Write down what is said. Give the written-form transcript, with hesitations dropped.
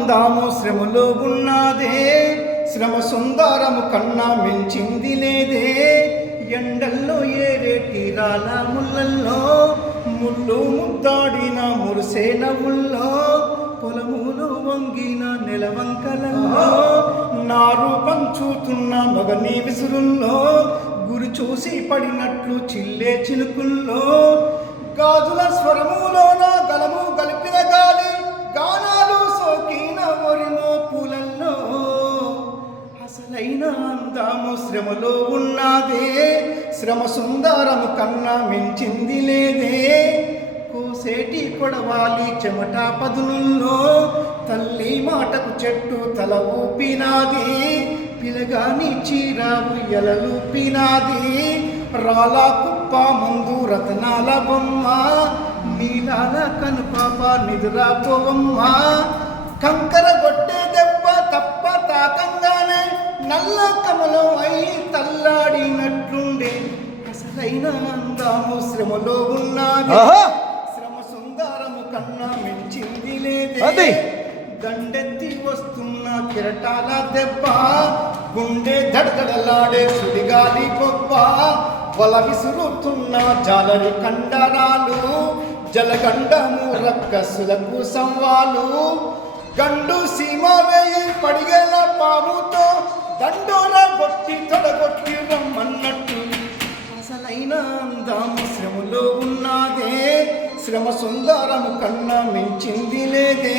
అందాము శ్రమలో ఉన్నదే, శ్రమ సుందరము కన్నా మించింది లేదే. ఎండల్లో ఏరే తీరాల ముళ్ళల్లో, ముళ్ళు ముద్దాడిన మురిసే నవ్వుల్లో, పొలములు వంగిన నెలవంకలల్లో, నారు పంచుతున్న మగని విసురుల్లో, గురి చూసి పడినట్లు చిల్లే చిలుకుల్లో, గాజుల స్వరములోన గలము గలిపిన గాలి, గానాలు సోకిన ఒరిమో పూలల్లో, అసలైన అందాము శ్రమలో ఉన్నదే, శ్రమ సుందరము కన్నా మించింది లేదే. కోసేటి కొడవాలి చెమట పదునుల్లో, తల్లి మాటకు చెట్టు తల ఊపినాది, పిలగాని చీరావు ఎలలూపినాది, రాళ్ళ కుప్ప ముందు రతనాల బొమ్మ, నీలాల కనుపాప నిదురాపోవమ్మ. కంకర కొట్టే దెబ్బ తప్ప తాకంగానే నల్ల కమలం అయి తల్లాడినట్లుండే, అసలైన అందాము శ్రమలో ఉన్నది, శ్రమ సుందరము కన్నా మించింది లేదే. దండెత్తి వస్తున్న కిరటాల దెబ్బ, గుండె దడదడలాడే సుడిగాలి పొబ్బ, వల విసురుతున్న జాలరి కండరాలు, జలగండము రక్కసులకు సంవాలు, గండు సీమ వేయి పడిగేల పాముతో దండోర కొట్టి తొడగొట్టి రమ్మన్నట్టు, అసలైన అందాము శ్రమలో ఉన్నదే, శ్రమ సుందరము కన్నా మించింది లేదే.